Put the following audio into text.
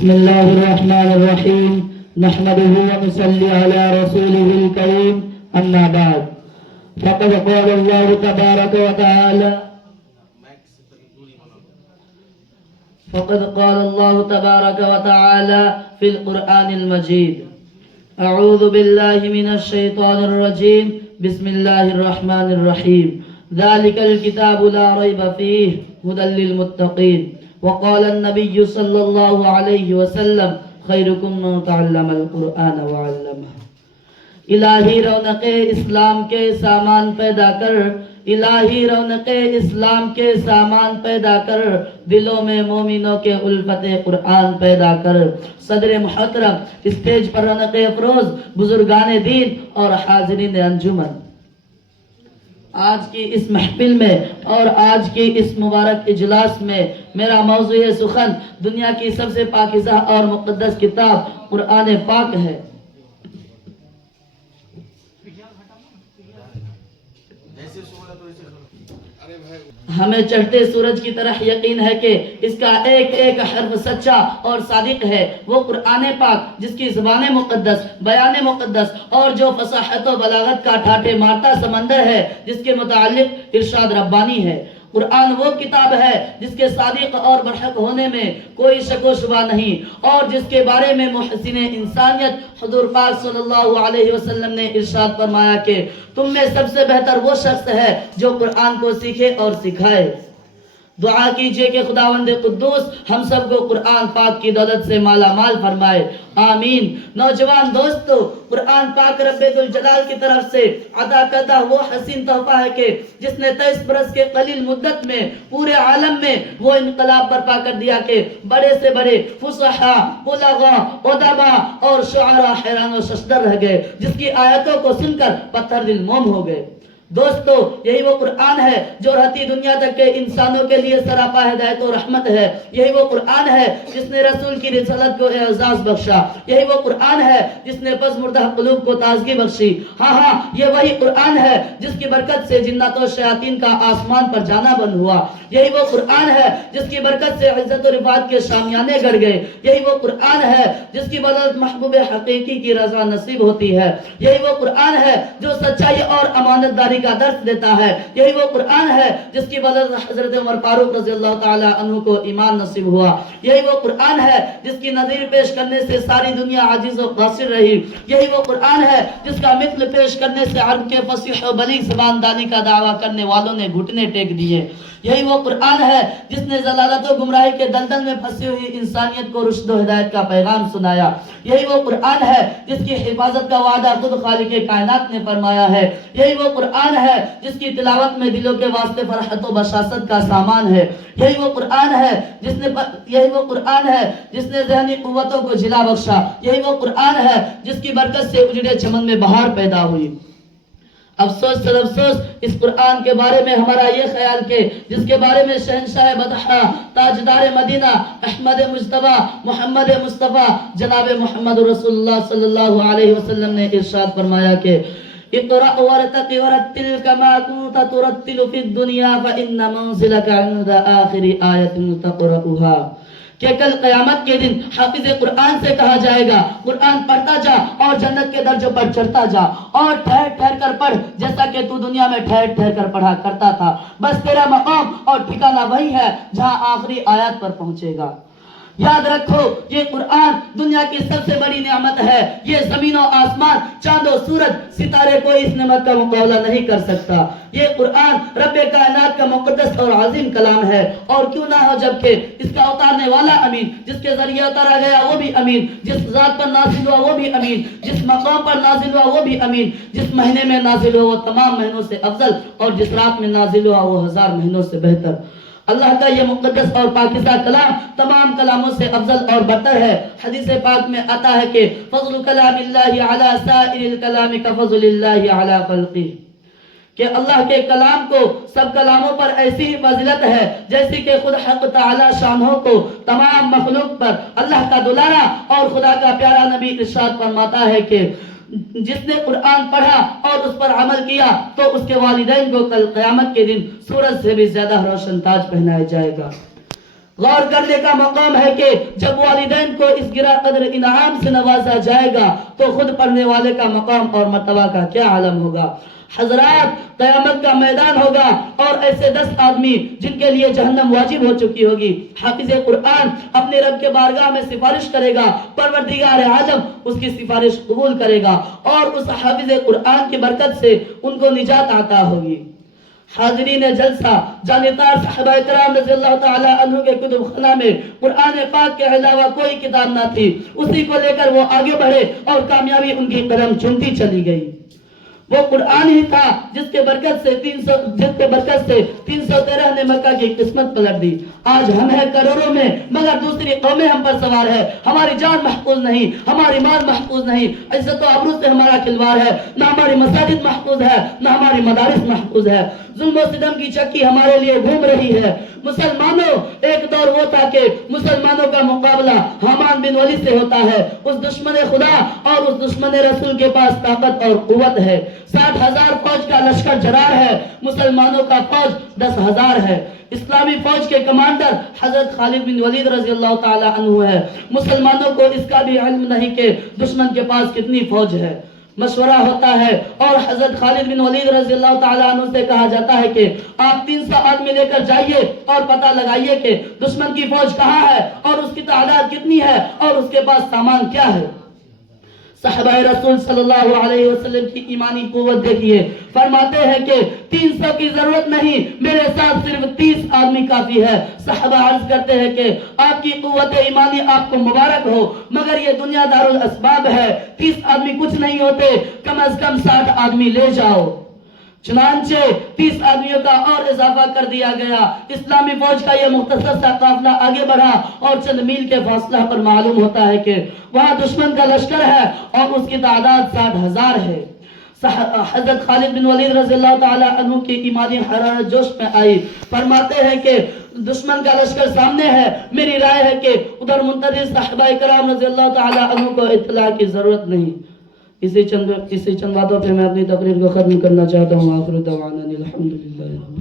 بسم الله الرحمن الرحيم نحمده ونصلي على رسوله الكريم أما بعد فقد قال الله تبارك وتعالى في القرآن المجيد أعوذ بالله من الشيطان الرجيم بسم الله الرحمن الرحيم ذلك الكتاب لا ريب فيه هدى للمتقين وقال النبي صلى الله عليه وسلم خيركم من تعلم القرآن وعلمه الہی رونق اسلام کے سامان پیدا کر، الہی رونق اسلام کے سامان پیدا کر، دلوں میں مومنوں کے الفت قرآن پیدا کر۔ صدر محترم، اسٹیج پر رونق افروز بزرگان دین اور حاضرین انجمن، آج کی اس محفل میں اور آج کی اس مبارک اجلاس میں میرا موضوع سخن دنیا کی سب سے پاکیزہ اور مقدس کتاب قرآن پاک ہے۔ ہمیں چڑھتے سورج کی طرح یقین ہے کہ اس کا ایک ایک حرف سچا اور صادق ہے۔ وہ قرآن پاک جس کی زبان مقدس، بیان مقدس اور جو فصاحت و بلاغت کا ٹھاٹھے مارتا سمندر ہے، جس کے متعلق ارشاد ربانی ہے۔ قرآن وہ کتاب ہے جس کے صادق اور برحق ہونے میں کوئی شک و شبہ نہیں، اور جس کے بارے میں محسن انسانیت حضور پاک صلی اللہ علیہ وسلم نے ارشاد فرمایا کہ تم میں سب سے بہتر وہ شخص ہے جو قرآن کو سیکھے اور سکھائے۔ دعا کیجئے کہ خداوند قدوس ہم سب کو قرآن پاک کی دولت سے مالا مال فرمائے، آمین۔ نوجوان دوستو، قرآن پاک رب ذوالجلال کی طرف سے عطا کردہ وہ حسین تحفہ ہے کہ جس نے 23 برس کے قلیل مدت میں پورے عالم میں وہ انقلاب برپا کر دیا کہ بڑے سے بڑے فصحاء، بلغاء، ادباء اور شعراء حیران و ششدر رہ گئے، جس کی آیتوں کو سن کر پتھر دل موم ہو گئے۔ دوستو، یہی وہ قرآن ہے جو رہتی دنیا تک کے انسانوں کے لیے سراپا ہدایت و رحمت ہے۔ یہی وہ قرآن ہے جس نے رسول کی رسالت کو اعزاز بخشا۔ یہی وہ قرآن ہے جس نے پس مردہ قلوب کو تازگی بخشی۔ ہاں، یہ وہی قرآن ہے جس کی برکت سے جنات و شیاطین کا آسمان پر جانا بند ہوا۔ یہی وہ قرآن ہے جس کی برکت سے عزت و رفعت کے شامیانے گڑ گئے۔ یہی وہ قرآن ہے جس کی بدولت محبوب حقیقی کی رضا نصیب ہوتی ہے۔ یہی وہ قرآن ہے جو سچائی اور امانت داری کا درس دیتا ہے۔ یہی وہ قرآن ہے جس کی بدولت حضرت عمر فاروق رضی اللہ تعالی عنہ کو ایمان نصیب ہوا۔ یہی وہ قرآن ہے جس کی نظیر پیش کرنے سے ساری دنیا عاجز و قاصر رہی۔ یہی وہ قرآن ہے جس کا مثل پیش کرنے سے عرب کے فصیح و بلیغ زبان دانی کا دعویٰ کرنے والوں نے گھٹنے ٹیک دیے۔ یہی وہ قرآن ہے جس نے ضلالت و گمراہی کے دلدل میں پھنسی ہوئی انسانیت کو رشد و ہدایت کا پیغام سنایا۔ یہی وہ قرآن ہے جس کی حفاظت کا وعدہ خود خالق کائنات نے فرمایا ہے۔ یہی وہ قرآن ہے جس کی تلاوت میں دلوں کے واسطے فرحت و بشاشت کا سامان ہے۔ یہی وہ قرآن ہے جس نے ذہنی قوتوں کو جلا بخشا۔ یہی وہ قرآن ہے جس کی برکت سے اجڑے چمن میں بہار پیدا ہوئی۔ افسوس سر افسوس اس قرآن کے بارے میں ہمارا یہ خیال کہ جس کے بارے میں شہنشاہ بدحا، تاجدار مدینہ، احمد مجتبی، محمد مصطفیٰ، جناب محمد رسول اللہ صلی اللہ علیہ وسلم نے ارشاد فرمایا کہ اقرأ ورتق ورتل كما كنت ترتل في الدنيا فإن منزلك عند آخر آية تقرأها، کہ کل قیامت کے دن حافظ قرآن سے کہا جائے گا قرآن پڑھتا جا اور جنت کے درجوں پر چڑھتا جا، اور ٹھہر ٹھہر کر پڑھ جیسا کہ تو دنیا میں ٹھہر ٹھہر کر پڑھا کرتا تھا۔ بس تیرا مقام اور ٹھکانہ وہی ہے جہاں آخری آیات پر پہنچے گا۔ یاد رکھو، یہ قرآن دنیا کی سب سے بڑی نعمت ہے۔ یہ زمین و آسمان، چاند و سورج، ستارے کوئی اس نعمت کا مقابلہ نہیں کر سکتا۔ یہ قرآن رب کائنات کا مقدس اور عظیم کلام ہے، اور کیوں نہ ہو جبکہ اس کا اتارنے والا امین، جس کے ذریعے اتارا گیا وہ بھی امین، جس ذات پر نازل ہوا وہ بھی امین، جس مقام پر نازل ہوا وہ بھی امین، جس مہینے میں نازل ہوا وہ تمام مہینوں سے افضل، اور جس رات میں نازل ہوا وہ 1000 مہینوں سے بہتر۔ اللہ کا یہ مقدس اور پاکیزہ کلام تمام کلاموں سے افضل اور برتر ہے۔ حدیث پاک میں آتا ہے کہ فضل کلام اللہ علی سائر الکلام کفضل اللہ علی خلقہ، کہ اللہ کے کلام کو سب کلاموں پر ایسی ہی فضیلت ہے جیسی کہ خود حق تعالی شانہ کو تمام مخلوق پر اللہ کا دلارا اور خدا کا پیارا نبی ارشاد فرماتا ہے کہ جس نے قرآن پڑھا اور اس پر عمل کیا تو اس کے والدین کو کل قیامت کے دن سورج سے بھی زیادہ روشن تاج پہنایا جائے گا۔ غور کرنے کا مقام ہے کہ جب والدین کو اس گرا قدر انعام سے نوازا جائے گا تو خود پڑھنے والے کا مقام اور مرتبہ کا کیا عالم ہوگا۔ حضرات، قیامت کا میدان ہوگا اور ایسے 10 آدمی جن کے لیے جہنم واجب ہو چکی ہوگی، حافظ قرآن اپنے رب کے بارگاہ میں سفارش کرے گا، پروردگار عالم اس کی سفارش قبول کرے گا اور اس حافظ قرآن کی برکت سے ان کو نجات عطا ہوگی۔ حاضرین جلسہ، جانبدار صحابہ کرام رضی اللہ تعالی عنہ کے کتب خانہ میں قرآن پاک کے علاوہ کوئی کتاب نہ تھی، اسی کو لے کر وہ آگے بڑھے اور کامیابی ان کی قدم چومتی چلی گئی۔ وہ قرآن ہی تھا جس کے برکت سے 313 نے مکہ کی قسمت پلٹ دی۔ آج ہم ہیں کروڑوں میں مگر دوسری قومیں ہم پر سوار ہے، ہماری جان محفوظ نہیں، ہماری مال محفوظ نہیں، عزت و آبرو سے ہمارا کھلواڑ ہے، نہ ہماری مساجد محفوظ ہے، نہ ہماری مدارس محفوظ ہے، ظلم و ستم کی چکی ہمارے لیے گھوم رہی ہے۔ مسلمانوں، ایک دور وہ تھا کہ مسلمانوں کا مقابلہ حامان بن ولید سے ہوتا ہے، اس دشمن خدا اور اس دشمن رسول کے پاس طاقت اور قوت ہے۔ 60,000 فوج کا لشکر جرار ہے، مسلمانوں کا فوج 10,000 ہے۔ اسلامی فوج کے کمانڈر حضرت خالد بن ولید رضی اللہ تعالی عنہ ہے۔ مسلمانوں کو اس کا بھی علم نہیں کہ دشمن کے پاس کتنی فوج ہے۔ مشورہ ہوتا ہے اور حضرت خالد بن ولید رضی اللہ تعالی عنہ سے کہا جاتا ہے کہ آپ 300 آدمی لے کر جائیے اور پتہ لگائیے کہ دشمن کی فوج کہاں ہے اور اس کی تعداد کتنی ہے اور اس کے پاس سامان کیا ہے۔ صحابہ رسول صلی اللہ علیہ وسلم کی ایمانی قوت دیکھیے، فرماتے ہیں کہ 300 کی ضرورت نہیں، میرے ساتھ صرف 30 آدمی کافی ہے۔ صحابہ عرض کرتے ہیں کہ آپ کی قوت ایمانی آپ کو مبارک ہو، مگر یہ دنیا دار الاسباب ہے، 30 آدمی کچھ نہیں ہوتے، کم از کم 60 آدمی لے جاؤ۔ چنانچہ 30 آدمیوں کا اور اضافہ کر دیا گیا۔ اسلامی فوج کا یہ مختصر سا قافلہ آگے بڑھا اور چند میل کے فاصلہ پر معلوم ہوتا ہے کہ وہاں دشمن کا لشکر ہے اور اس کی تعداد 60,000 ہے۔ حضرت خالد بن ولید رضی اللہ تعالی عنہ کی ایمانی حرارت جوش میں آئی، فرماتے ہیں کہ دشمن کا لشکر سامنے ہے، میری رائے ہے کہ ادھر منتظر صحابہ کرام رضی اللہ تعالی عنہ کو اطلاع کی ضرورت نہیں۔ اسی چند باتوں پہ میں اپنی تقریر کو ختم کرنا چاہتا ہوں۔ آخر دعوانا الحمدللہ۔